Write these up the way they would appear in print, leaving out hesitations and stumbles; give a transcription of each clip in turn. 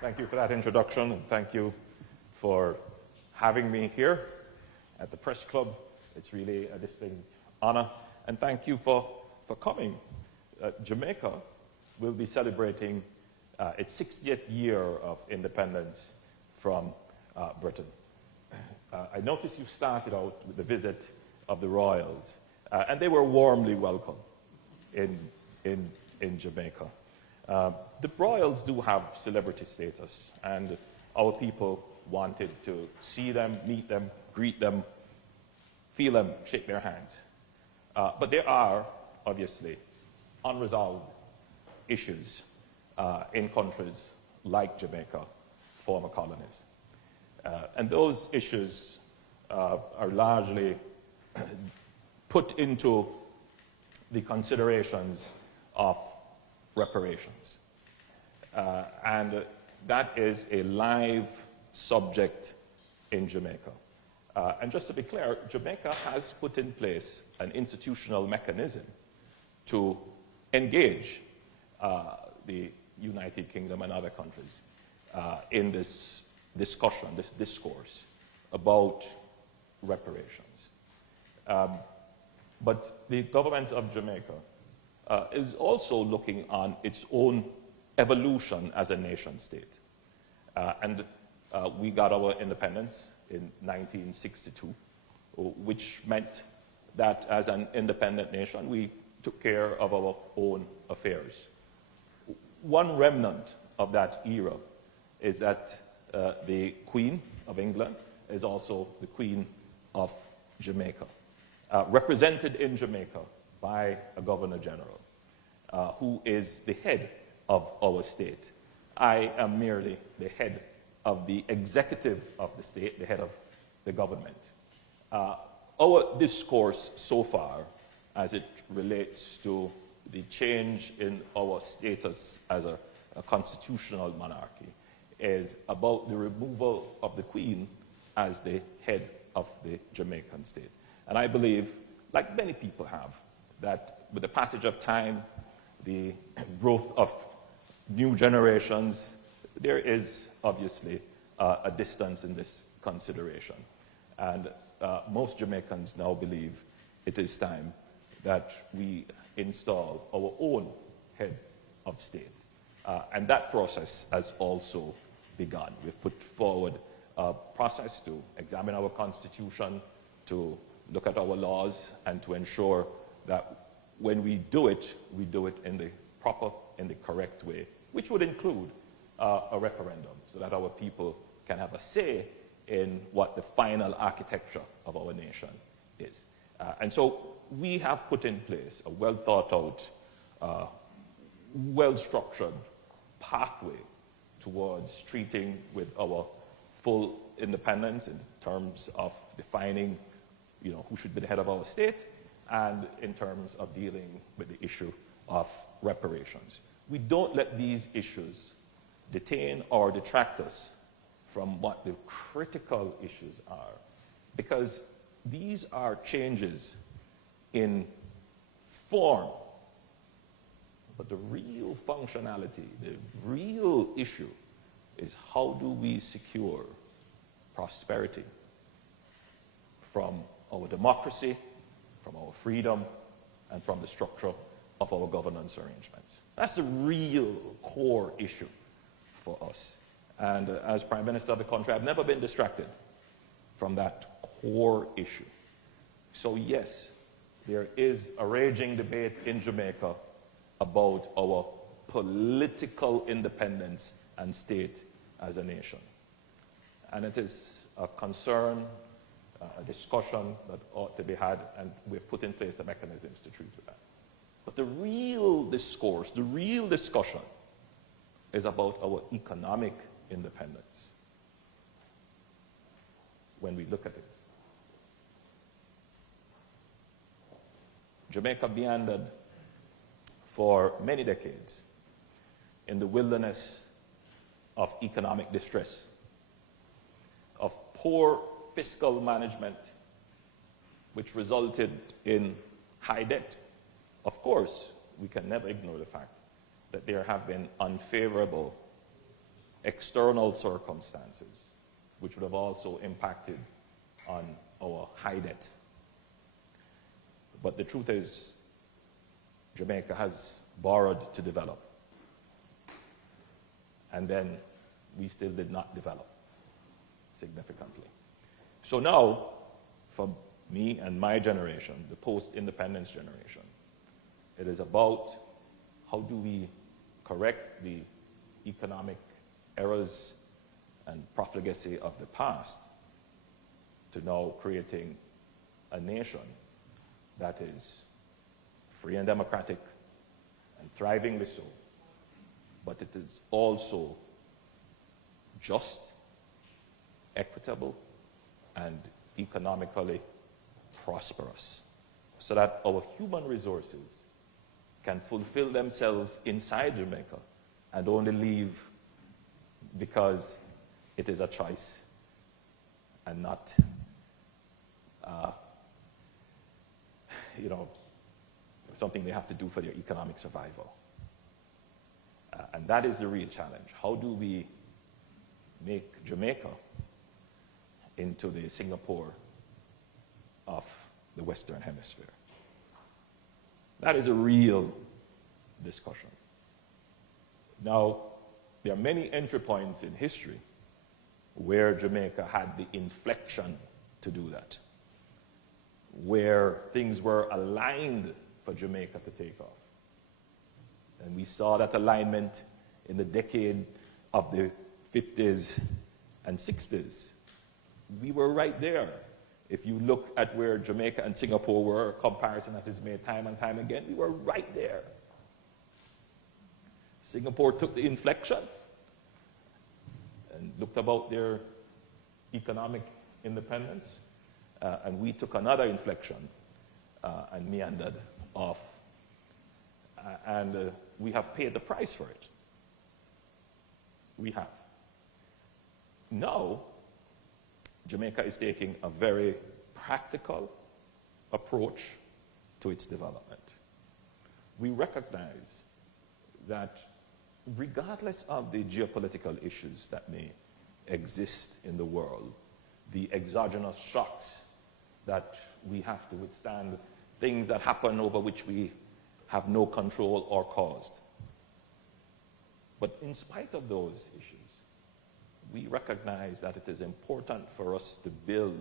Thank you for that introduction, and thank you for having me here at the Press Club. It's really a distinct honor, and thank you for coming. Jamaica will be celebrating its 60th year of independence from Britain. I noticed you started out with the visit of the royals, and they were warmly welcome in Jamaica. The royals do have celebrity status, and our people wanted to see them, meet them, greet them, feel them, shake their hands. But there are, obviously, unresolved issues in countries like Jamaica, former colonies. And those issues are largely put into the considerations of reparations. And that is a live subject in Jamaica. And just to be clear, Jamaica has put in place an institutional mechanism to engage the United Kingdom and other countries in this discussion, this discourse about reparations. But the government of Jamaica is also looking on its own evolution as a nation state. And we got our independence in 1962, which meant that as an independent nation, we took care of our own affairs. One remnant of that era is that the Queen of England is also the Queen of Jamaica, represented in Jamaica by a Governor General, who is the head of our state. I am merely the head of the executive of the state, the head of the government. Our discourse so far, as it relates to the change in our status as a constitutional monarchy, is about the removal of the Queen as the head of the Jamaican state. And I believe, like many people have, that with the passage of time, the growth of new generations, there is obviously a distance in this consideration. And most Jamaicans now believe it is time that we install our own head of state. And that process has also begun. We've put forward a process to examine our constitution, to look at our laws, and to ensure that when we do it in the proper, in the correct way, which would include a referendum, so that our people can have a say in what the final architecture of our nation is. And so we have put in place a well-thought-out, well-structured pathway towards treating with our full independence in terms of defining, who should be the head of our state, and in terms of dealing with the issue of reparations. We don't let these issues detain or detract us from what the critical issues are, because these are changes in form, but the real functionality, the real issue is how do we secure prosperity from our democracy, from our freedom, and from the structure of our governance arrangements. That's the real core issue for us. And as Prime Minister of the country, I've never been distracted from that core issue. So yes, there is a raging debate in Jamaica about our political independence and state as a nation. And it is a concern, a discussion that ought to be had, and we've put in place the mechanisms to treat with that. But the real discourse, the real discussion is about our economic independence when we look at it. Jamaica meandered for many decades in the wilderness of economic distress, of poor fiscal management, which resulted in high debt. Of course, we can never ignore the fact that there have been unfavorable external circumstances, which would have also impacted on our high debt. But the truth is, Jamaica has borrowed to develop. And then we still did not develop significantly. So now, for me and my generation, the post-independence generation, it is about how do we correct the economic errors and profligacy of the past to now creating a nation that is free and democratic and thrivingly so, but it is also just, equitable, and economically prosperous, so that our human resources can fulfill themselves inside Jamaica and only leave because it is a choice and not, something they have to do for their economic survival. And that is the real challenge. How do we make Jamaica into the Singapore of the Western Hemisphere? That is a real discussion. Now, there are many entry points in history where Jamaica had the inflection to do that, where things were aligned for Jamaica to take off. And we saw that alignment in the decade of the 50s and 60s. We were right there. If you look at where Jamaica and Singapore were, a comparison that is made time and time again, we were right there. Singapore took the inflection and looked about their economic independence, and we took another inflection and meandered off. And we have paid the price for it. We have. Now, Jamaica is taking a very practical approach to its development. We recognize that regardless of the geopolitical issues that may exist in the world, the exogenous shocks that we have to withstand, things that happen over which we have no control or caused. But in spite of those issues, we recognize that it is important for us to build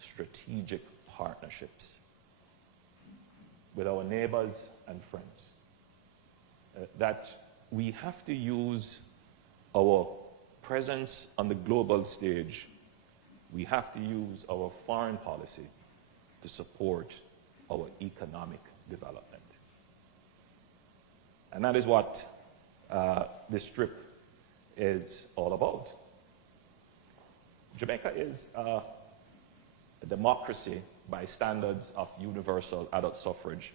strategic partnerships with our neighbors and friends. That we have to use our presence on the global stage. We have to use our foreign policy to support our economic development. And that is what this trip is all about. Jamaica is a democracy by standards of universal adult suffrage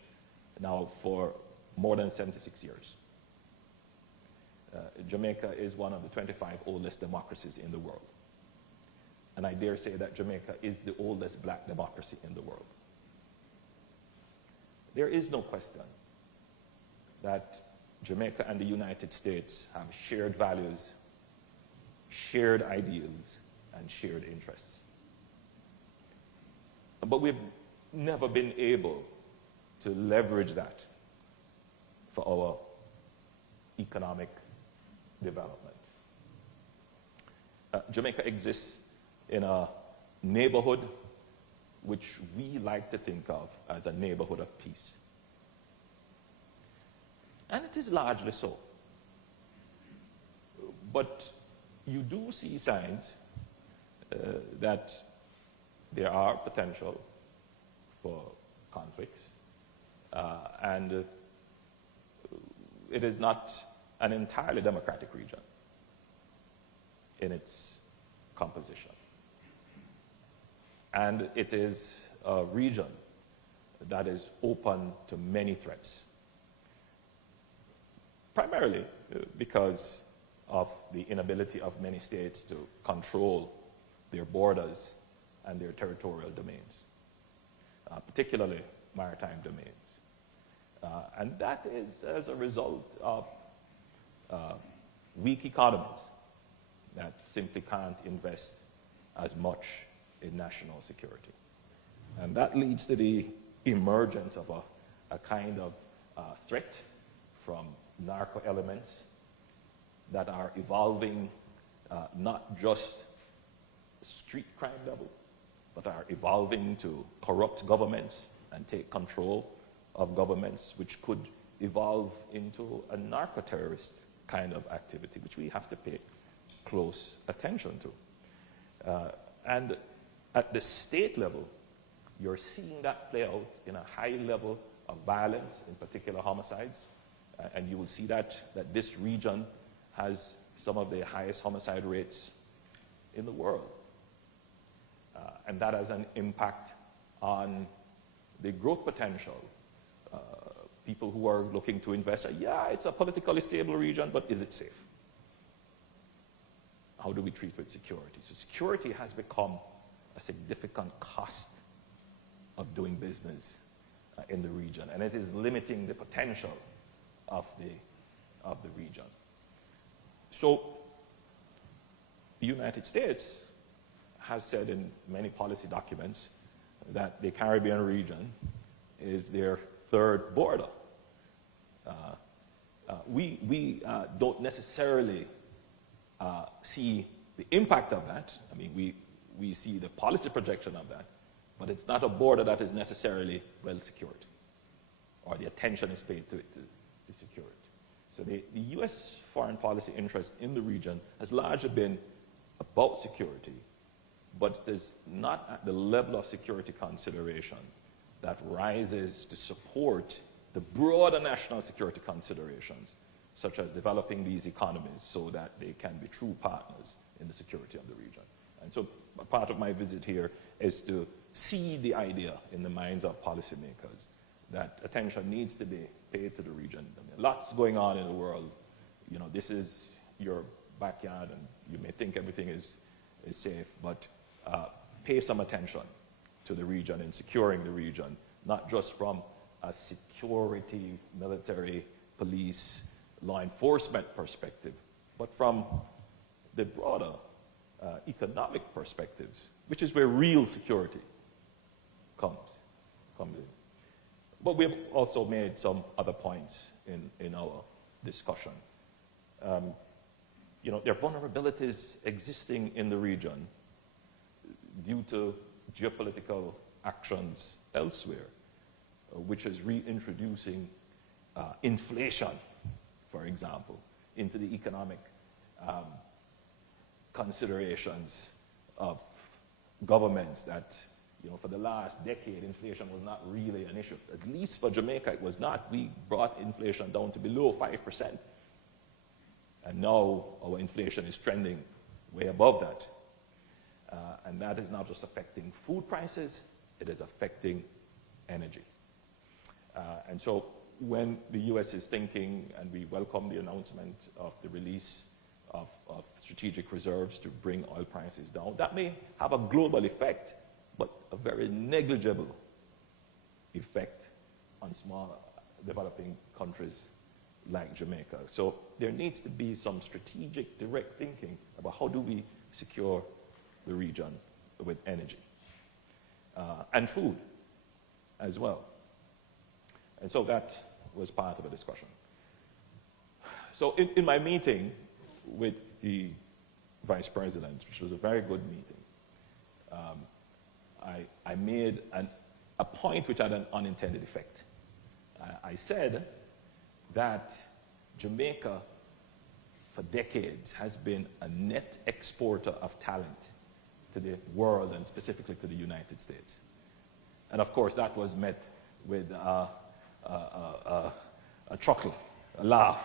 now for more than 76 years. Jamaica is one of the 25 oldest democracies in the world. And I dare say that Jamaica is the oldest black democracy in the world. There is no question that Jamaica and the United States have shared values, shared ideals, and shared interests. But we've never been able to leverage that for our economic development. Jamaica exists in a neighborhood which we like to think of as a neighborhood of peace. And it is largely so. But you do see signs that there are potential for conflicts, and it is not an entirely democratic region in its composition. And it is a region that is open to many threats, primarily because of the inability of many states to control their borders and their territorial domains, particularly maritime domains. And that is as a result of weak economies that simply can't invest as much in national security. And that leads to the emergence of a kind of threat from narco elements that are evolving not just street crime level, but are evolving to corrupt governments and take control of governments, which could evolve into a narco-terrorist kind of activity, which we have to pay close attention to. And at the state level, you're seeing that play out in a high level of violence, in particular homicides. And you will see that this region has some of the highest homicide rates in the world. And that has an impact on the growth potential. People who are looking to invest say, yeah, it's a politically stable region, but is it safe? How do we treat with security? So security has become a significant cost of doing business in the region, and it is limiting the potential of the region. So the United States has said in many policy documents that the Caribbean region is their third border. We don't necessarily see the impact of that. I mean, we see the policy projection of that, but it's not a border that is necessarily well secured, or the attention is paid to it to secure it. So the U.S. foreign policy interest in the region has largely been about security, but it is not at the level of security consideration that rises to support the broader national security considerations, such as developing these economies so that they can be true partners in the security of the region. And so part of my visit here is to see the idea in the minds of policymakers that attention needs to be paid to the region. I mean, lots going on in the world. You know, this is your backyard, and you may think everything is safe, but pay some attention to the region and securing the region, not just from a security, military, police, law enforcement perspective, but from the broader economic perspectives, which is where real security comes in. But we've also made some other points in our discussion. You know, there are vulnerabilities existing in the region due to geopolitical actions elsewhere, which is reintroducing inflation, for example, into the economic considerations of governments that, you know, for the last decade, inflation was not really an issue. At least for Jamaica, it was not. We brought inflation down to below 5%. And now our inflation is trending way above that. And that is not just affecting food prices, it is affecting energy. And so when the U.S. is thinking, and we welcome the announcement of the release of strategic reserves to bring oil prices down, that may have a global effect, but a very negligible effect on small developing countries like Jamaica. So there needs to be some strategic, direct thinking about how do we secure the region with energy and food as well. And so that was part of the discussion. So in my meeting with the Vice President, which was a very good meeting, I made a point which had an unintended effect. I said that Jamaica, for decades, has been a net exporter of talent to the world and specifically to the United States. And of course, that was met with a chuckle, a laugh.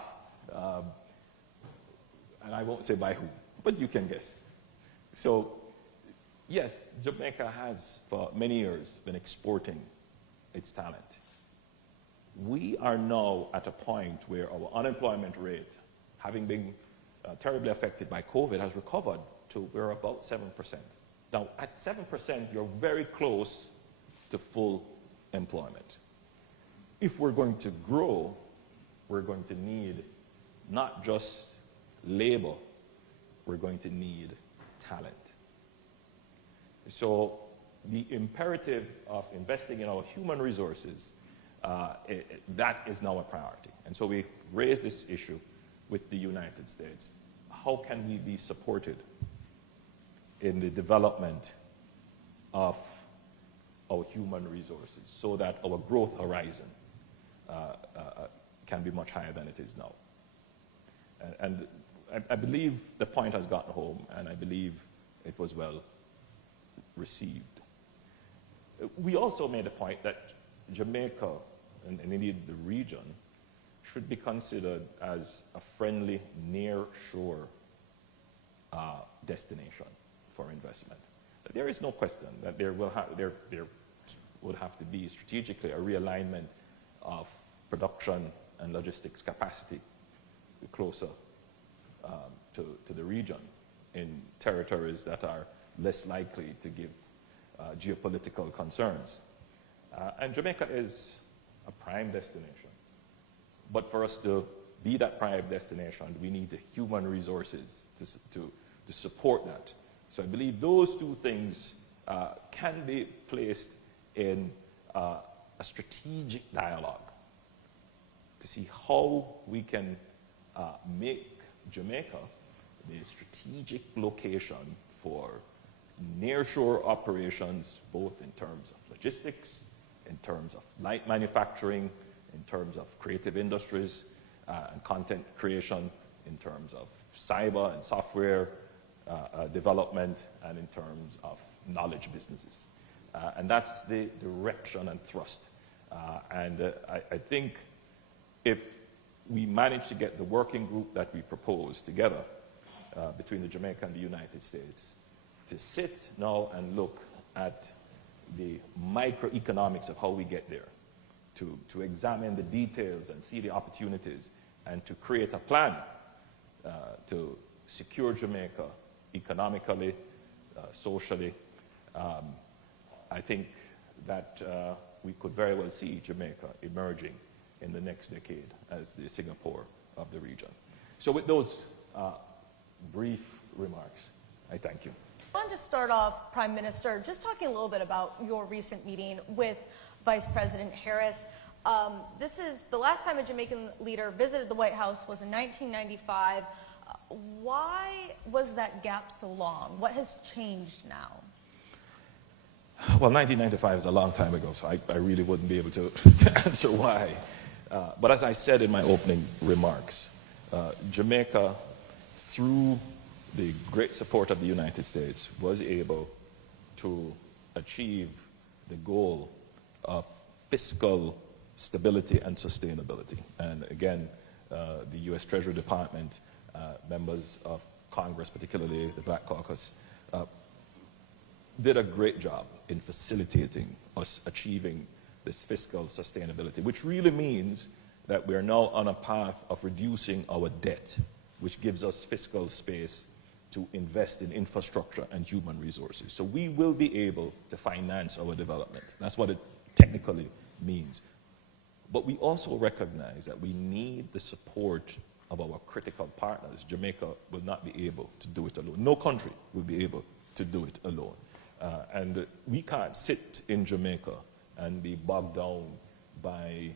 And I won't say by who, but you can guess. So, yes, Jamaica has for many years been exporting its talent. We are now at a point where our unemployment rate, having been terribly affected by COVID, has recovered to we're about 7%. Now, at 7%, you're very close to full employment. If we're going to grow, we're going to need not just labor, we're going to need talent. So the imperative of investing in our human resources, that is now a priority. And so we raised this issue with the United States. How can we be supported in the development of our human resources so that our growth horizon can be much higher than it is now? And I believe the point has gotten home, and I believe it was well received. We also made a point that Jamaica, and indeed the region, should be considered as a friendly near-shore destination for investment. There is no question that there would have to be strategically a realignment of production and logistics capacity closer to the region in territories that are less likely to give geopolitical concerns. And Jamaica is a prime destination. But for us to be that prime destination, we need the human resources to support that. So I believe those two things can be placed in a strategic dialogue to see how we can make Jamaica the strategic location for nearshore operations, both in terms of logistics, in terms of light manufacturing, in terms of creative industries and content creation, in terms of cyber and software development, and in terms of knowledge businesses. And that's the direction and thrust. I think if we manage to get the working group that we propose together between the Jamaica and the United States to sit now and look at the microeconomics of how we get there, to examine the details and see the opportunities, and to create a plan to secure Jamaica economically, socially, I think that we could very well see Jamaica emerging in the next decade as the Singapore of the region. So with those brief remarks, I thank you. I want to start off, Prime Minister, just talking a little bit about your recent meeting with Vice President Harris. This is the last time a Jamaican leader visited the White House was in 1995. Why was that gap so long? What has changed now? Well, 1995 is a long time ago, so I really wouldn't be able to answer why. But as I said in my opening remarks, Jamaica, through the great support of the United States, was able to achieve the goal of fiscal stability and sustainability. And again, the U.S. Treasury Department, members of Congress, particularly the Black Caucus, did a great job in facilitating us achieving this fiscal sustainability, which really means that we are now on a path of reducing our debt, which gives us fiscal space to invest in infrastructure and human resources. So we will be able to finance our development. That's what it technically means. But we also recognize that we need the support of our critical partners. Jamaica will not be able to do it alone. No country will be able to do it alone. And we can't sit in Jamaica and be bogged down by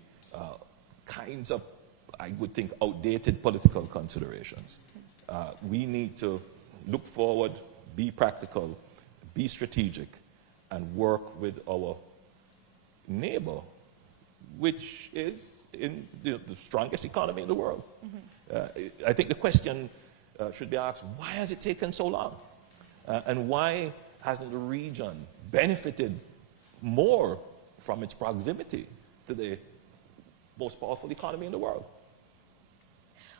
kinds of, I would think, outdated political considerations. We need to look forward, be practical, be strategic, and work with our neighbor, which is in the strongest economy in the world. Mm-hmm. I think the question should be asked, why has it taken so long? And why hasn't the region benefited more from its proximity to the most powerful economy in the world?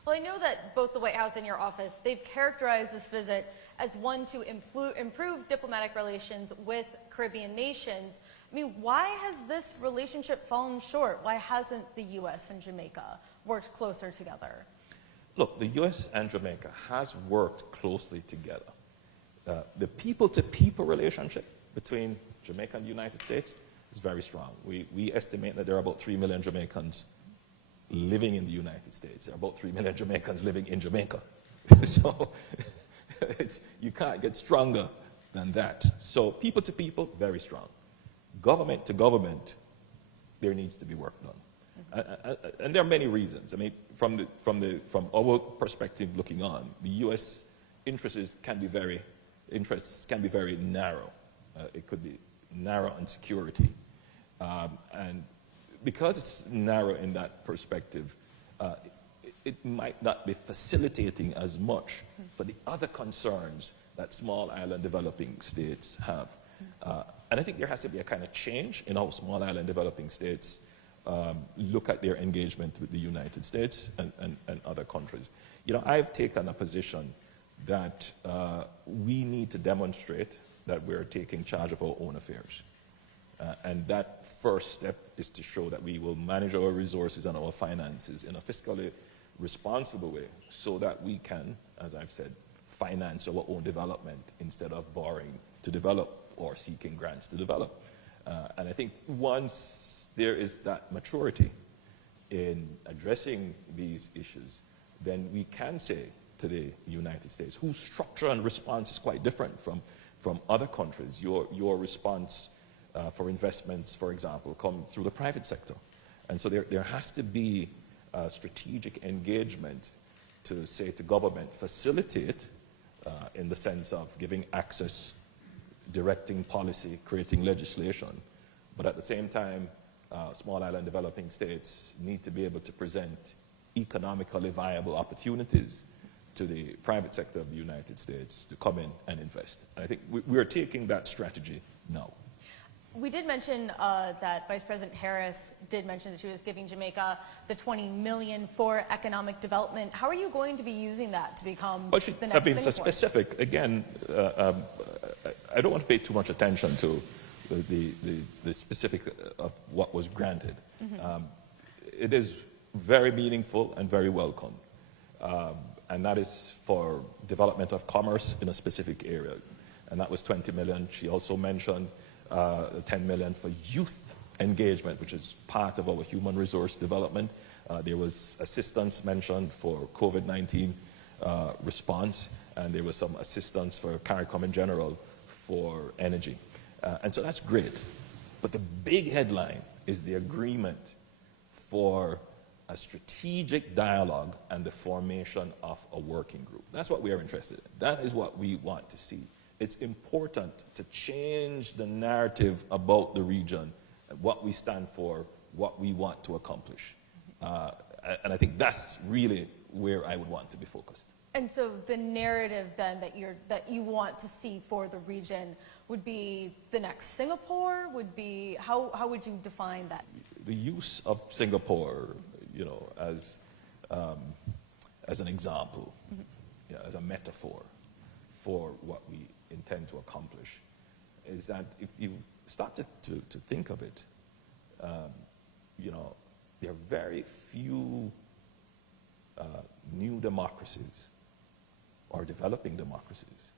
Well, I know that both the White House and your office, they've characterized this visit as one to improve diplomatic relations with Caribbean nations. I mean, why has this relationship fallen short? Why hasn't the U.S. and Jamaica worked closer together? Look, the U.S. and Jamaica has worked closely together. The people-to-people relationship between Jamaica and the United States is very strong. We estimate that there are about 3 million Jamaicans living in the United States. There are about 3 million Jamaicans living in Jamaica. So You can't get stronger than that. So people to people, very strong. Government to government, there needs to be work done. And there are many reasons. I mean, from our perspective looking on, the U.S. interests can be very narrow. It could be narrow on security. And because it's narrow in that perspective, it might not be facilitating as much for the other concerns that small island developing states have. And I think there has to be a kind of change in how small island developing states look at their engagement with the United States and other countries. You know, I've taken a position that we need to demonstrate that we're taking charge of our own affairs. And that first step is to show that we will manage our resources and our finances in a fiscally responsible way so that we can, as I've said, finance our own development instead of borrowing to develop or seeking grants to develop. And I think once there is that maturity in addressing these issues, then we can say to the United States, whose structure and response is quite different from other countries. Your response for investments, for example, come through the private sector. And so there has to be a strategic engagement to say to government, facilitate in the sense of giving access, directing policy, creating legislation. But at the same time, small island developing states need to be able to present economically viable opportunities to the private sector of the United States to come in and invest. And I think we're taking that strategy now. We did mention that Vice President Harris did mention that she was giving Jamaica the $20 million for economic development. How are you going to be using that to become the next Singapore? So specific, again, I don't want to pay too much attention to the specific of what was granted. Mm-hmm. It is very meaningful and very welcome. And that is for development of commerce in a specific area. And that was 20 million. She also mentioned 10 million for youth engagement, which is part of our human resource development. There was assistance mentioned for COVID-19 response, and there was some assistance for CARICOM in general for energy. And so that's great. But the big headline is the agreement for a strategic dialogue and the formation of a working group. That's what we are interested in. That is what we want to see. It's important to change the narrative about the region, what we stand for, what we want to accomplish. And I think that's really where I would want to be focused. And so the narrative then that you want to see for the region would be the next Singapore, would be, how would you define that? The use of Singapore, you know, as an example, mm-hmm. Yeah, as a metaphor for what we intend to accomplish, is that if you start to think of it, you know, there are very few new democracies or developing democracies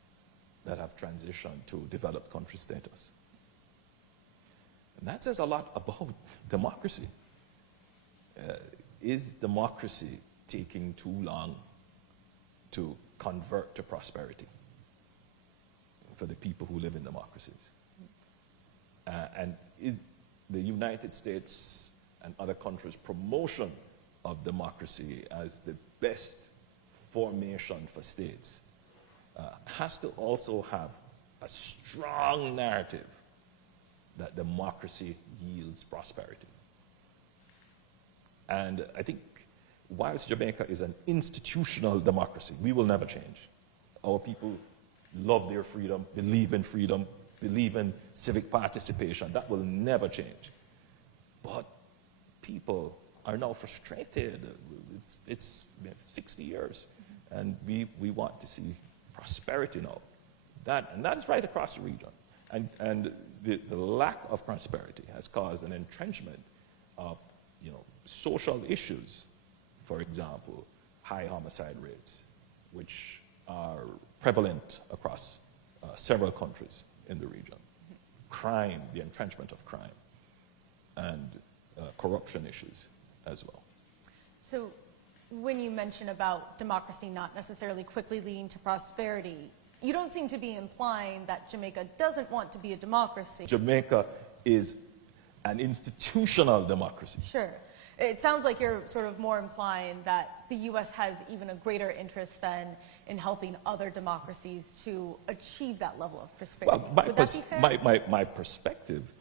that have transitioned to developed country status. And that says a lot about democracy. Is democracy taking too long to convert to prosperity for the people who live in democracies? And is the United States and other countries' promotion of democracy as the best formation for states has to also have a strong narrative that democracy yields prosperity. And I think whilst Jamaica is an institutional democracy, we will never change. Our people love their freedom, believe in civic participation. That will never change. But people are now frustrated. It's 60 years, and we want to see prosperity now. And that is right across the region. And the lack of prosperity has caused an entrenchment of, you know, social issues. For example, high homicide rates, which are prevalent across several countries in the region. Crime, the entrenchment of crime, and corruption issues as well. So when you mention about democracy not necessarily quickly leading to prosperity, you don't seem to be implying that Jamaica doesn't want to be a democracy. Jamaica is an institutional democracy. Sure. It sounds like you're sort of more implying that the U.S. has even a greater interest than in helping other democracies to achieve that level of prosperity. Well, Would that be fair? my perspective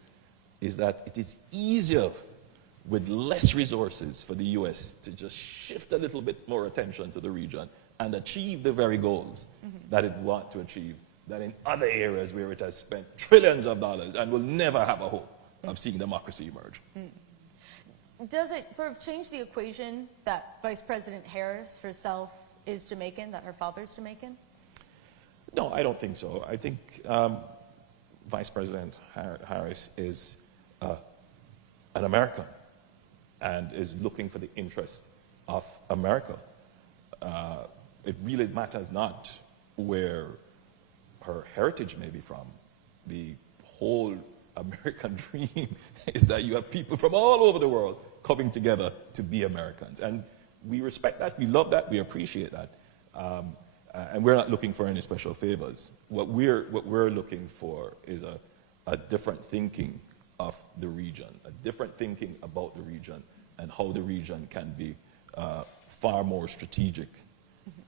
is that it is easier with less resources for the U.S. to just shift a little bit more attention to the region and achieve the very goals that it wants to achieve than in other areas where it has spent trillions of dollars and will never have a hope of seeing democracy emerge. Does it sort of change the equation that Vice President Harris herself is Jamaican, that her father's Jamaican? No, I don't think so. I think Vice President Harris is an American and is looking for the interest of America. It really matters not where her heritage may be from. The whole American dream is that you have people from all over the world coming together to be Americans. And we respect that, we love that, we appreciate that. And we're not looking for any special favors. What we're looking for is a different thinking of the region, a different thinking about the region and how the region can be far more strategic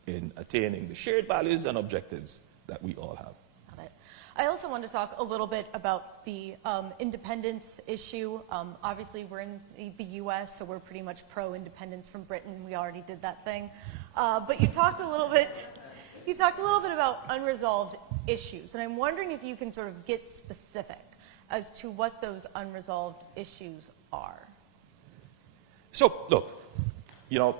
in attaining the shared values and objectives that we all have. Got it. I also want to talk a little bit about the independence issue. Obviously, we're in the U.S., so we're pretty much pro-independence from Britain. We already did that thing. But you talked a little bit about unresolved issues, and I'm wondering if you can sort of get specific as to what those unresolved issues are. So, look, you know,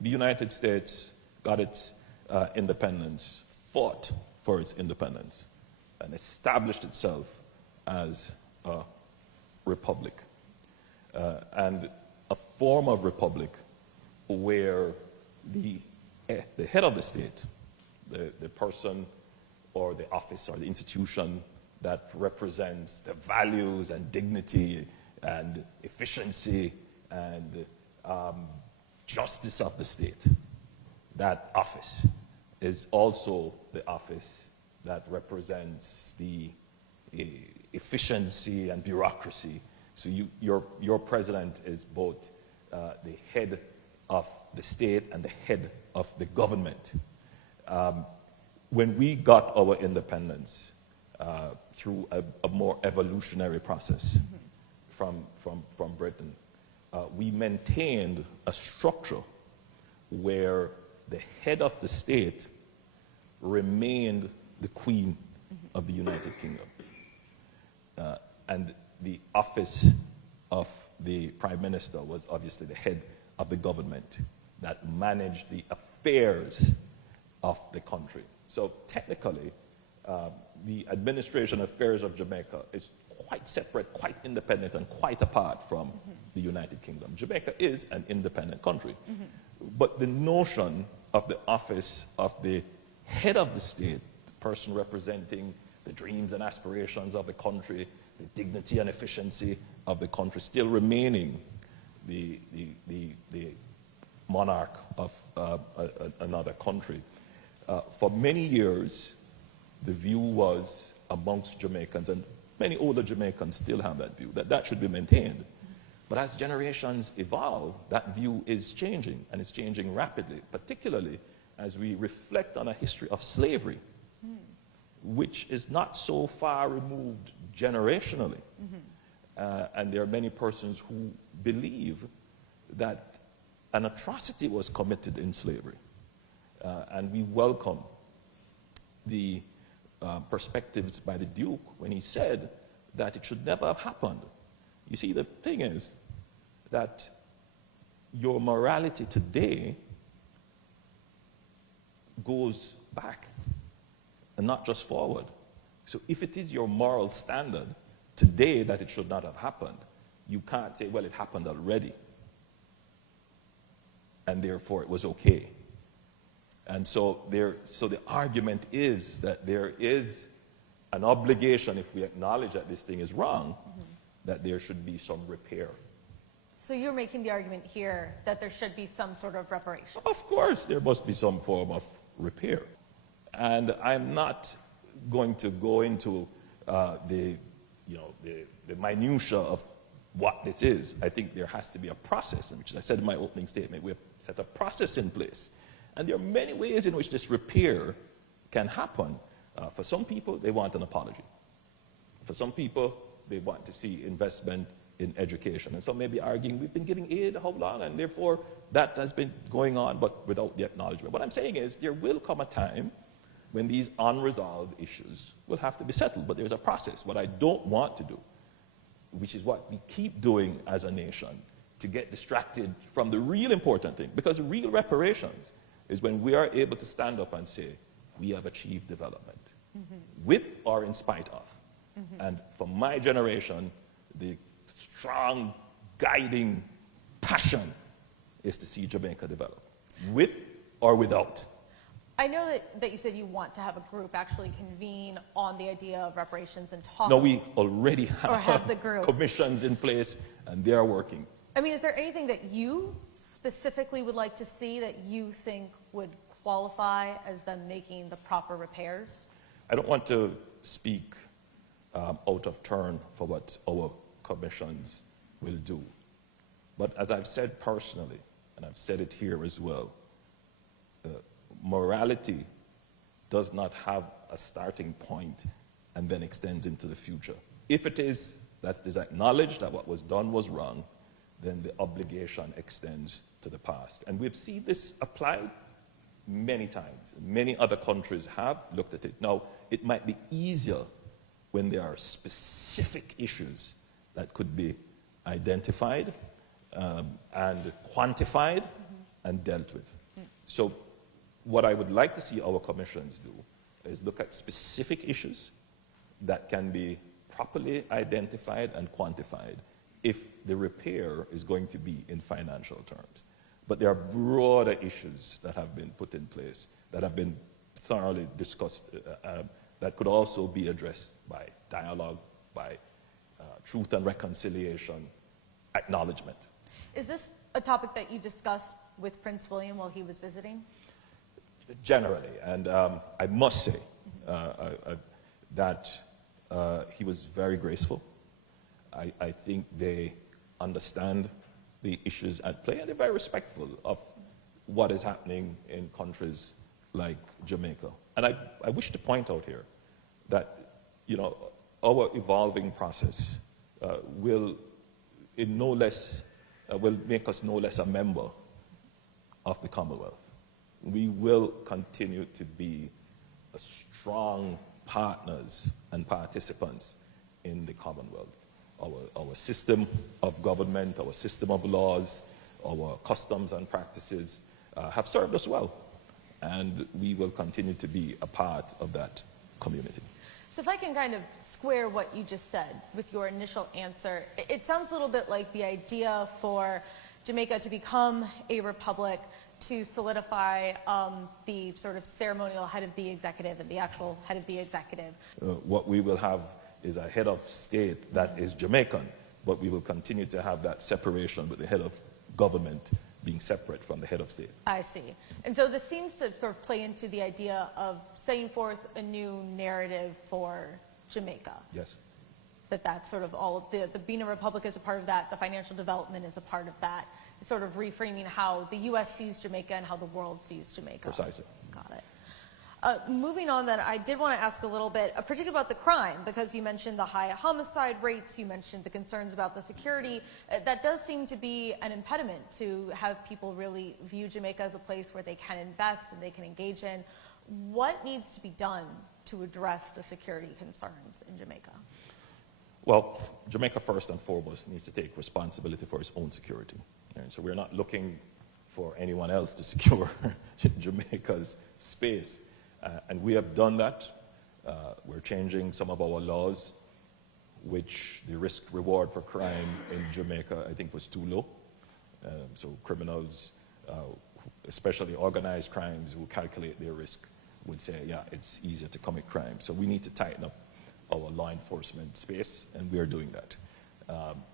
the United States got its independence, fought for its independence, and established itself as a republic, and a form of republic where the head of the state, the person or the office or the institution that represents the values and dignity and efficiency and justice of the state, that office is also the office that represents the efficiency and bureaucracy. So your president is both the head of the state and the head of the government. When we got our independence through a more evolutionary process from Britain, we maintained a structure where the head of the state remained the Queen of the United Kingdom. And the office of the Prime Minister was obviously the head of the government that managed the affairs of the country. So technically, the administration affairs of Jamaica is quite separate, quite independent, and quite apart from the United Kingdom. Jamaica is an independent country. But the notion of the office of the head of the state, the person representing the dreams and aspirations of the country, the dignity and efficiency of the country, still remaining the monarch of another country. For many years, the view was amongst Jamaicans, and many older Jamaicans still have that view, that should be maintained. But as generations evolve, that view is changing, and it's changing rapidly, particularly as we reflect on a history of slavery, which is not so far removed generationally. And there are many persons who believe that an atrocity was committed in slavery. And we welcome the perspectives by the Duke when he said that it should never have happened. You see, the thing is that your morality today goes back and not just forward. So if it is your moral standard today that it should not have happened, you can't say, well, it happened already, and therefore it was okay. And so the argument is that there is an obligation, if we acknowledge that this thing is wrong, that there should be some repair So you're making the argument here that there should be some sort of reparation. Of course, there must be some form of repair. And I'm not going to go into the minutia of what this is. I think there has to be a process, which I said in my opening statement, we have set a process in place. And there are many ways in which this repair can happen. For some people, they want an apology. For some people, they want to see investment in education. And some may be arguing, we've been giving aid how long, and therefore that has been going on, but without the acknowledgement. What I'm saying is there will come a time when these unresolved issues will have to be settled, but there's a process. What I don't want to do, which is what we keep doing as a nation, to get distracted from the real important thing, because real reparations is when we are able to stand up and say, we have achieved development, with or in spite of. And for my generation, the strong guiding passion is to see Jamaica develop, with or without. I know that you said you want to have a group actually convene on the idea of reparations and talk. No, we already have the group. Commissions in place, and they are working. I mean, is there anything that you specifically would like to see that you think would qualify as them making the proper repairs? I don't want to speak out of turn for what our commissions will do. But as I've said personally, and I've said it here as well, morality does not have a starting point and then extends into the future. If it is that it is acknowledged that what was done was wrong, then the obligation extends to the past. And we've seen this applied many times. Many other countries have looked at it. Now, it might be easier when there are specific issues that could be identified and quantified and dealt with. So what I would like to see our commissions do is look at specific issues that can be properly identified and quantified if the repair is going to be in financial terms. But there are broader issues that have been put in place, that have been thoroughly discussed, that could also be addressed by dialogue, by truth and reconciliation, acknowledgement. Is this a topic that you discussed with Prince William while he was visiting? Generally, and I must say that he was very graceful. I think they understand the issues at play, and they're very respectful of what is happening in countries like Jamaica. And I wish to point out here that, our evolving process will make us no less a member of the Commonwealth. We will continue to be strong partners and participants in the Commonwealth. Our system of government, our system of laws, our customs and practices have served us well, and we will continue to be a part of that community. So if I can kind of square what you just said with your initial answer, it sounds a little bit like the idea for Jamaica to become a republic to solidify the sort of ceremonial head of the executive and the actual head of the executive. What we will have is a head of state that is Jamaican, but we will continue to have that separation with the head of government being separate from the head of state. I see. And so this seems to sort of play into the idea of setting forth a new narrative for Jamaica. Yes. That's sort of all, the being a republic is a part of that, the financial development is a part of that, sort of reframing how the U.S. sees Jamaica and how the world sees Jamaica. Precisely. Got it. Moving on then, I did want to ask a little bit, particularly about the crime, because you mentioned the high homicide rates, you mentioned the concerns about the security. That does seem to be an impediment to have people really view Jamaica as a place where they can invest and they can engage in. What needs to be done to address the security concerns in Jamaica? Well, Jamaica first and foremost needs to take responsibility for its own security. And so we're not looking for anyone else to secure Jamaica's space. And we have done that. We're changing some of our laws, which the risk-reward for crime in Jamaica, I think, was too low. So criminals, especially organized crimes, who calculate their risk, would say, yeah, it's easier to commit crime. So we need to tighten up our law enforcement space, and we are doing that.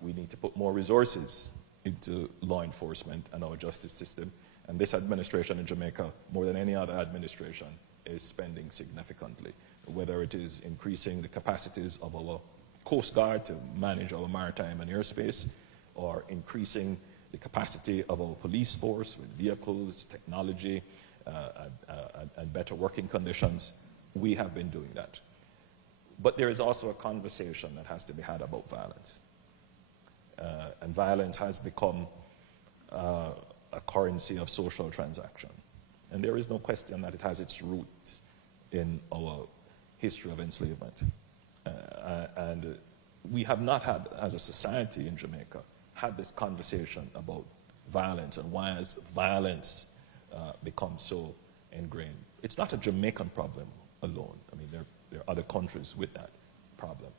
We need to put more resources into law enforcement and our justice system. And this administration in Jamaica, more than any other administration, is spending significantly, whether it is increasing the capacities of our Coast Guard to manage our maritime and airspace, or increasing the capacity of our police force with vehicles, technology, and better working conditions. We have been doing that. But there is also a conversation that has to be had about violence. And violence has become a currency of social transaction. And there is no question that it has its roots in our history of enslavement. And we have not had, as a society in Jamaica, had this conversation about violence and why has violence become so ingrained. It's not a Jamaican problem alone. I mean, there are other countries with that problem.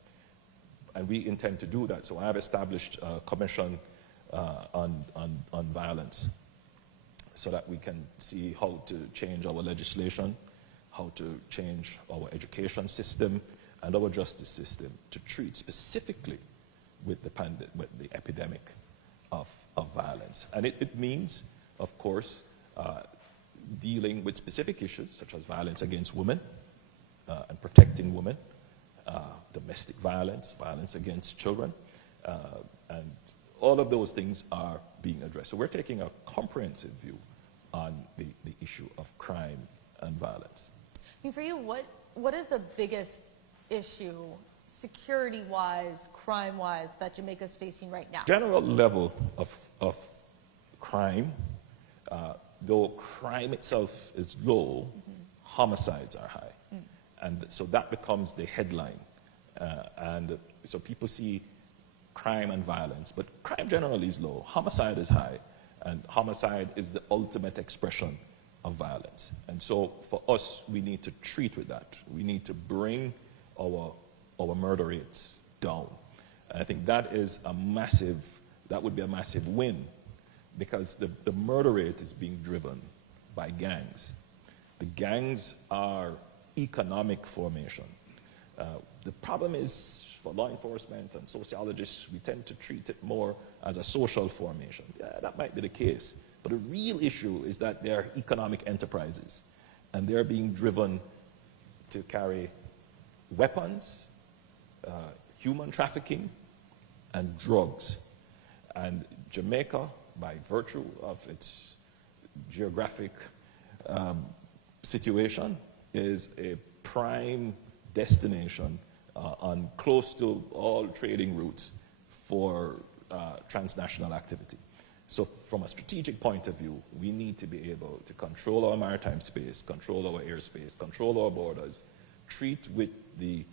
And we intend to do that. So I have established a commission on violence so that we can see how to change our legislation, how to change our education system and our justice system to treat specifically with the epidemic of violence. And it means, of course, dealing with specific issues such as violence against women and protecting women, domestic violence, violence against children, and all of those things are being addressed. So we're taking a comprehensive view on the issue of crime and violence. I mean, for you, what is the biggest issue, security-wise, crime-wise, that Jamaica's facing right now? General level of crime, though crime itself is low, homicides are high. And so that becomes the headline. And so people see crime and violence, but crime generally is low. Homicide is high, and homicide is the ultimate expression of violence. And so for us, we need to treat with that. We need to bring our murder rates down. And I think that would be a massive win, because the murder rate is being driven by gangs. The gangs are economic formation. The problem is, for law enforcement and sociologists, we tend to treat it more as a social formation. Yeah, that might be the case. But the real issue is that they're economic enterprises, and they're being driven to carry weapons, human trafficking, and drugs. And Jamaica, by virtue of its geographic situation, is a prime destination on close to all trading routes for transnational activity. So from a strategic point of view, we need to be able to control our maritime space, control our airspace, control our borders, treat with the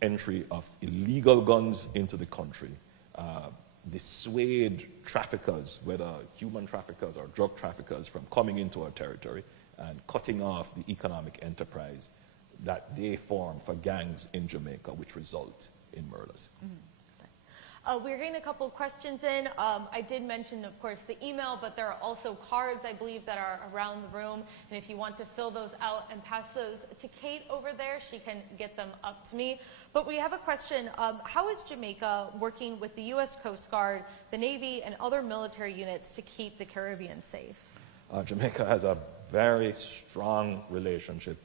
entry of illegal guns into the country, dissuade traffickers, whether human traffickers or drug traffickers, from coming into our territory and cutting off the economic enterprise that they form for gangs in Jamaica, which result in murders. We're getting a couple of questions in. I did mention, of course, the email, but there are also cards, I believe, that are around the room. And if you want to fill those out and pass those to Kate over there, she can get them up to me. But we have a question. How is Jamaica working with the U.S. Coast Guard, the Navy, and other military units to keep the Caribbean safe? Jamaica has a very strong relationship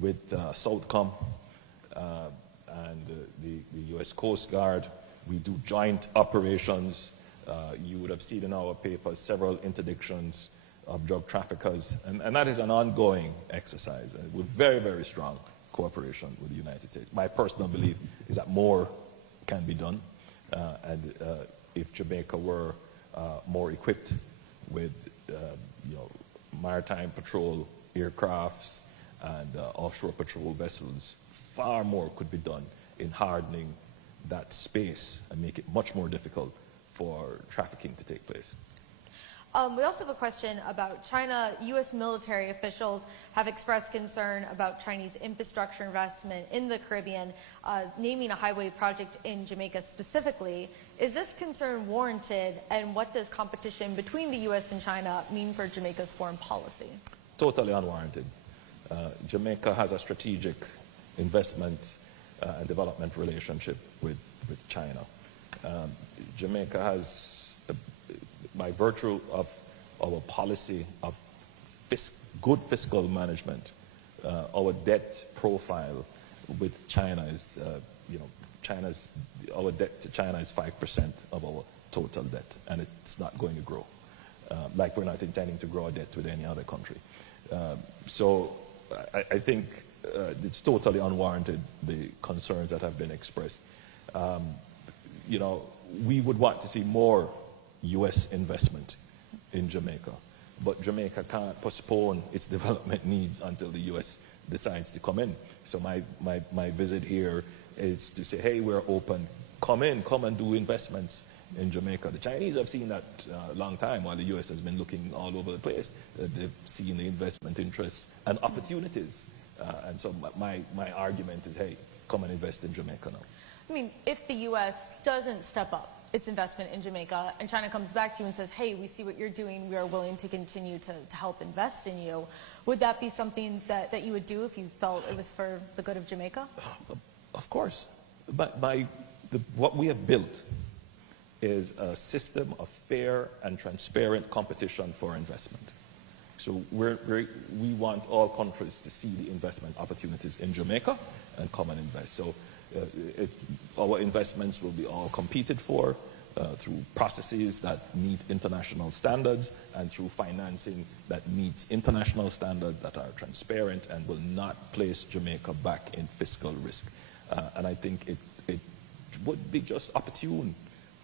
with Southcom and the U.S. Coast Guard. We do joint operations. You would have seen in our papers several interdictions of drug traffickers, and that is an ongoing exercise. With very, very strong cooperation with the United States. My personal belief is that more can be done, and if Jamaica were more equipped with maritime patrol aircrafts and offshore patrol vessels, far more could be done in hardening that space and make it much more difficult for trafficking to take place. We also have a question about China. U.S. military officials have expressed concern about Chinese infrastructure investment in the Caribbean, naming a highway project in Jamaica specifically. Is this concern warranted, and what does competition between the U.S. and China mean for Jamaica's foreign policy? Totally unwarranted. Jamaica has a strategic investment and development relationship with China. Jamaica has by virtue of our policy of good fiscal management, our debt profile with China is, our debt to China is 5% of our total debt, and it's not going to grow. Like we're not intending to grow our debt with any other country. So I think it's totally unwarranted, the concerns that have been expressed. We would want to see more U.S. investment in Jamaica, but Jamaica can't postpone its development needs until the U.S. decides to come in. So my visit here is to say, hey, we're open, come and do investments in Jamaica. The Chinese have seen that a long time, while the U.S. has been looking all over the place. They've seen the investment interests and opportunities. And so my argument is, hey, come and invest in Jamaica now. I mean, if the U.S. doesn't step up its investment in Jamaica and China comes back to you and says, hey, we see what you're doing, we are willing to continue to help invest in you, would that be something that you would do if you felt it was for the good of Jamaica? Of course. But what we have built is a system of fair and transparent competition for investment. So we want all countries to see the investment opportunities in Jamaica and come and invest. So our investments will be all competed for through processes that meet international standards and through financing that meets international standards that are transparent and will not place Jamaica back in fiscal risk. And I think it would be just opportune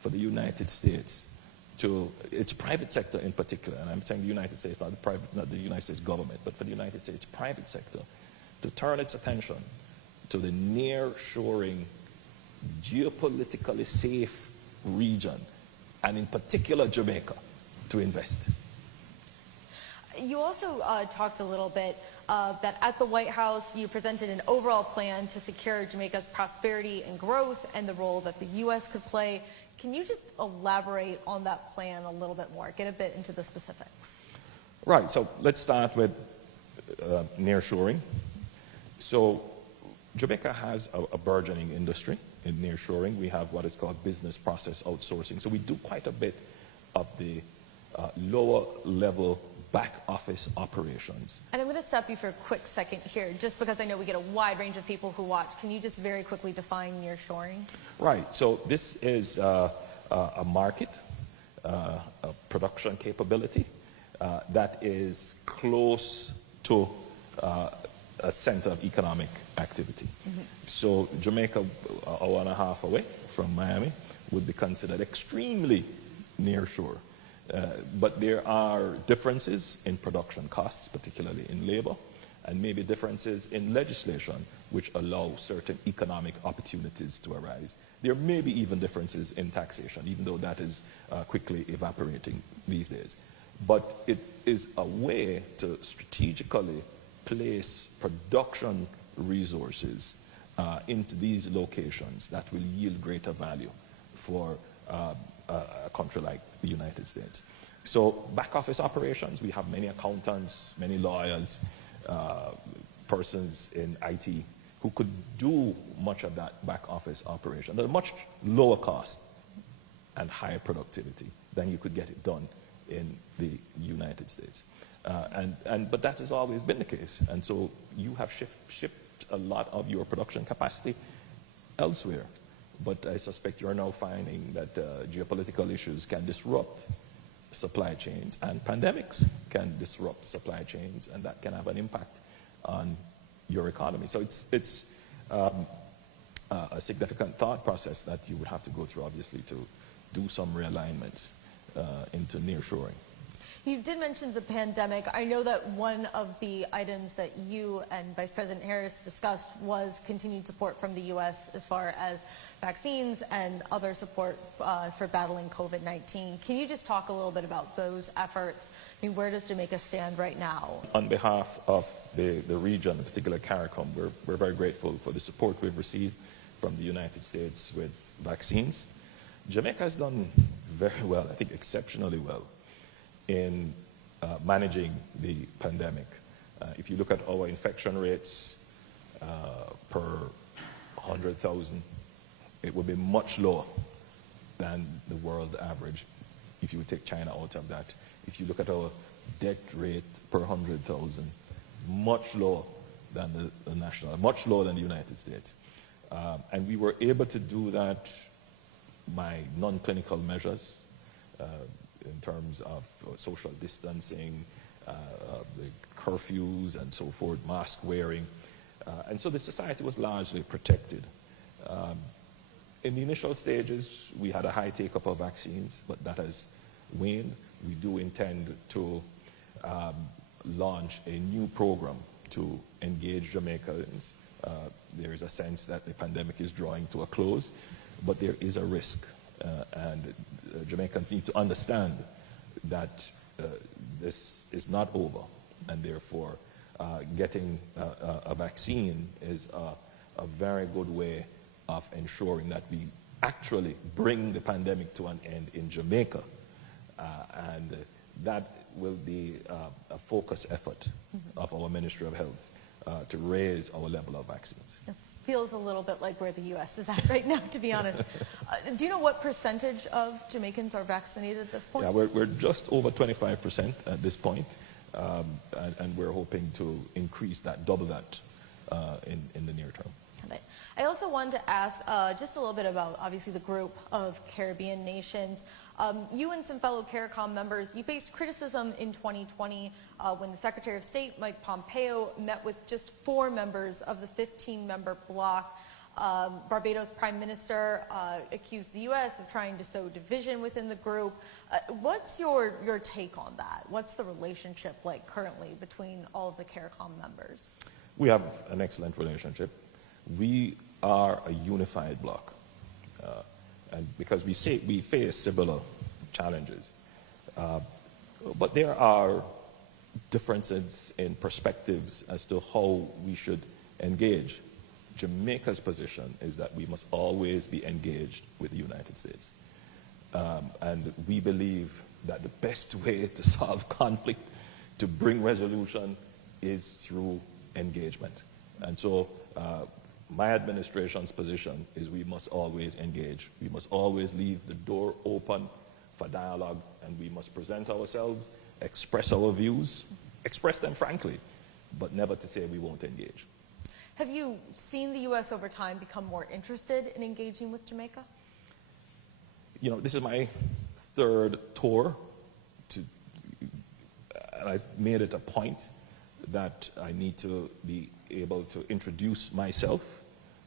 for the United States to its private sector in particular, and I'm saying the United States, not the United States government, but for the United States private sector, to turn its attention to the near-shoring, geopolitically safe region, and in particular Jamaica, to invest. You also talked a little bit that at the White House you presented an overall plan to secure Jamaica's prosperity and growth and the role that the U.S. could play. Can you just elaborate on that plan a little bit more, get a bit into the specifics? Right, so let's start with nearshoring. So Jamaica has a burgeoning industry in nearshoring. We have what is called business process outsourcing. So we do quite a bit of the lower level back office operations. And I'm going to stop you for a quick second here, just because I know we get a wide range of people who watch. Can you just very quickly define nearshoring? Right, so this is a market, a production capability that is close to a center of economic activity. Mm-hmm. So Jamaica, an hour and a half away from Miami, would be considered extremely near shore. But there are differences in production costs, particularly in labor, and maybe differences in legislation which allow certain economic opportunities to arise. There may be even differences in taxation, even though that is quickly evaporating these days. But it is a way to strategically place production resources into these locations that will yield greater value for a country like the United States. So back office operations, we have many accountants, many lawyers, persons in IT who could do much of that back office operation at a much lower cost and higher productivity than you could get it done in the United States. But that has always been the case. And so you have shipped a lot of your production capacity elsewhere. But I suspect you're now finding that geopolitical issues can disrupt supply chains, and pandemics can disrupt supply chains, and that can have an impact on your economy. So it's a significant thought process that you would have to go through, obviously, to do some realignments into nearshoring. You did mention the pandemic. I know that one of the items that you and Vice President Harris discussed was continued support from the U.S. as far as vaccines and other support for battling COVID-19. Can you just talk a little bit about those efforts? I mean, where does Jamaica stand right now? On behalf of the region, in particular CARICOM, we're very grateful for the support we've received from the United States with vaccines. Jamaica has done very well, I think exceptionally well, in managing the pandemic. If you look at our infection rates per 100,000, it would be much lower than the world average. if you would take China out of that, if you look at our debt rate per 100,000, much lower than the national, much lower than the United States. And we were able to do that by non-clinical measures in terms of social distancing, the curfews and so forth, mask wearing. And so the society was largely protected. In the initial stages, we had a high take-up of vaccines, but that has waned. We do intend to launch a new program to engage Jamaicans. There is a sense that the pandemic is drawing to a close, but there is a risk. And Jamaicans need to understand that this is not over, and therefore getting a vaccine is a very good way of ensuring that we actually bring the pandemic to an end in Jamaica. And that will be a focus effort of our Ministry of Health to raise our level of vaccines. It feels a little bit like where the U.S. is at right now, to be honest. Do you know what percentage of Jamaicans are vaccinated at this point? Yeah, we're just over 25% at this point, and we're hoping to increase that, double that in the near term. I also wanted to ask just a little bit about, obviously, the group of Caribbean nations. You and some fellow CARICOM members, you faced criticism in 2020 when the Secretary of State, Mike Pompeo, met with just 4 members of the 15-member bloc. Barbados Prime Minister accused the U.S. of trying to sow division within the group. What's your take on that? What's the relationship like currently between all of the CARICOM members? We have an excellent relationship. We are a unified bloc, and because we face similar challenges, but there are differences in perspectives as to how we should engage. Jamaica's position is that we must always be engaged with the United States, and we believe that the best way to solve conflict, to bring resolution, is through engagement. And so my administration's position is we must always engage. We must always leave the door open for dialogue, and we must present ourselves, express our views, express them frankly, but never to say we won't engage. Have you seen the U.S. over time become more interested in engaging with Jamaica? You know, this is my 3rd tour, and I've made it a point that I need to be able to introduce myself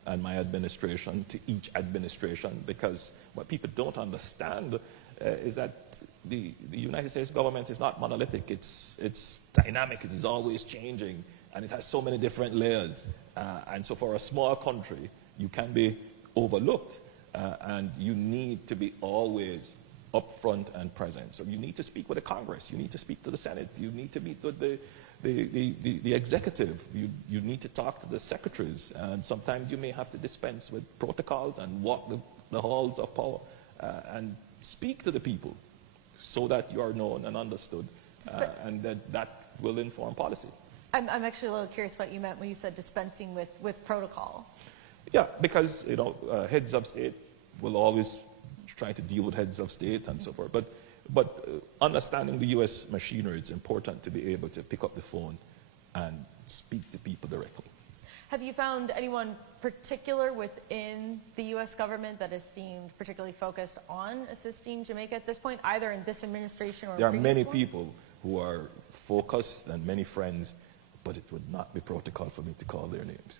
and my administration to each administration, because what people don't understand is that the United States government is not monolithic. It's dynamic. It is always changing, and it has so many different layers. And so for a small country, you can be overlooked, and you need to be always upfront and present. So you need to speak with the Congress. You need to speak to the Senate. You need to meet with the executive. You need to talk to the secretaries, and sometimes you may have to dispense with protocols and walk the halls of power and speak to the people so that you are known and understood, and that will inform policy. I'm actually a little curious what you meant when you said dispensing with protocol. Yeah, because heads of state will always try to deal with heads of state and so forth. But understanding the U.S. machinery, it's important to be able to pick up the phone and speak to people directly. Have you found anyone particular within the U.S. government that has seemed particularly focused on assisting Jamaica at this point, either in this administration or there are many ones? people who are focused and many friends, but it would not be protocol for me to call their names.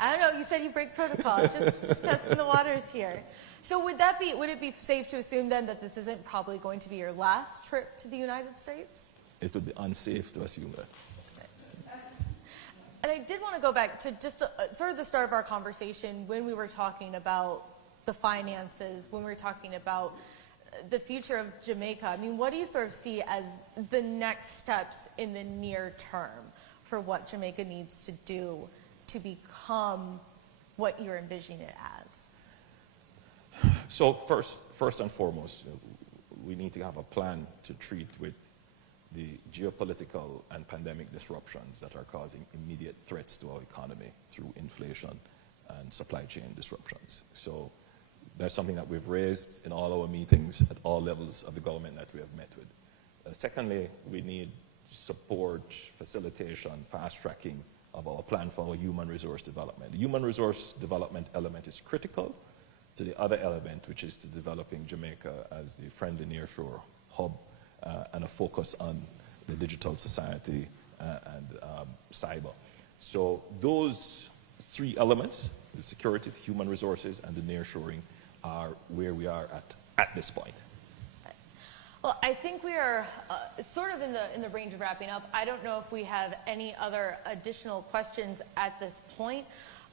I don't know. You said you break protocol. Just testing the waters here. So would it be safe to assume then that this isn't probably going to be your last trip to the United States? It would be unsafe to assume that. And I did want to go back to just sort of the start of our conversation when we were talking about the finances, when we were talking about the future of Jamaica. I mean, what do you sort of see as the next steps in the near term for what Jamaica needs to do to become what you're envisioning it as? So first and foremost, we need to have a plan to treat with the geopolitical and pandemic disruptions that are causing immediate threats to our economy through inflation and supply chain disruptions. So That's something that we've raised in all our meetings at all levels of the government that we have met with. Secondly, we need support, facilitation, fast-tracking of our plan for our human resource development. The human resource development element is critical to the other element, which is to developing Jamaica as the friendly nearshore hub and a focus on the digital society and cyber. So those three elements, the security, human resources, and the nearshoring, are where we are at this point. Well, I think we are sort of in the range of wrapping up. I don't know if we have any other additional questions at this point.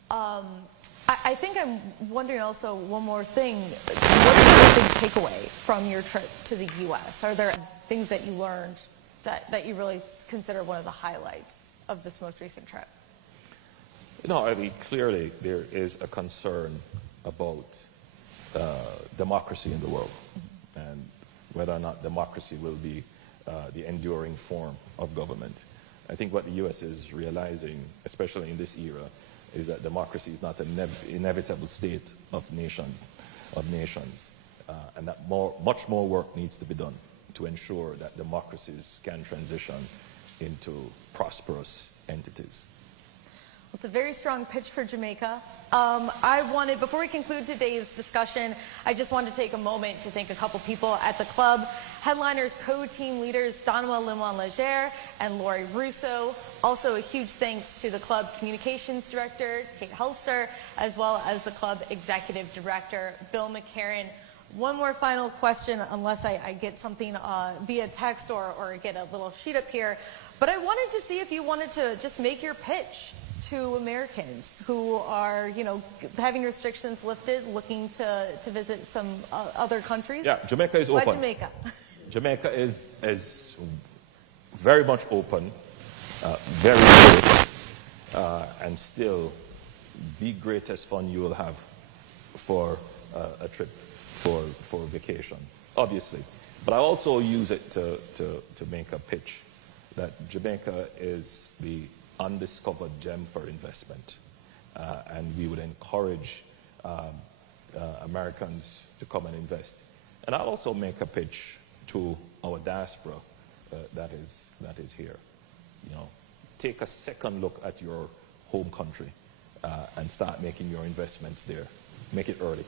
I think I'm wondering also one more thing. What is the big takeaway from your trip to the U.S.? Are there things that you learned that you really consider one of the highlights of this most recent trip? No, I mean, clearly there is a concern about democracy in the world, and whether or not democracy will be the enduring form of government. I think what the U.S. is realizing, especially in this era, is that democracy is not an inevitable state of nations, and that much more work needs to be done to ensure that democracies can transition into prosperous entities. It's a very strong pitch for Jamaica. Before we conclude today's discussion, I just wanted to take a moment to thank a couple people at the club. Headliners, co-team leaders Donwa Limon-Leger and Lori Russo. Also a huge thanks to the club communications director, Kate Hulster, as well as the club executive director, Bill McCarran. One more final question, unless I get something via text or get a little sheet up here. But I wanted to see if you wanted to just make your pitch to Americans who are, having restrictions lifted, looking to visit some other countries. Yeah, Jamaica is open. Why Jamaica? Jamaica is very much open, very safe, and still the greatest fun you will have for a trip for vacation, obviously. But I also use it to make a pitch that Jamaica is the undiscovered gem for investment, and we would encourage Americans to come and invest. And I'll also make a pitch to our diaspora that is here. Take a second look at your home country and start making your investments there. Make it early.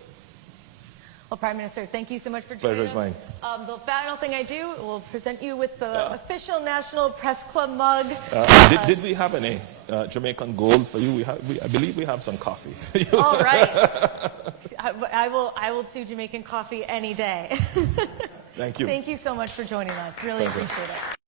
Well, Prime Minister, thank you so much for joining us. Pleasure's mine. The final thing I do will present you with the official National Press Club mug. Did we have any Jamaican gold for you? I believe we have some coffee. All right. I will do Jamaican coffee any day. Thank you. Thank you so much for joining us. Really appreciate it.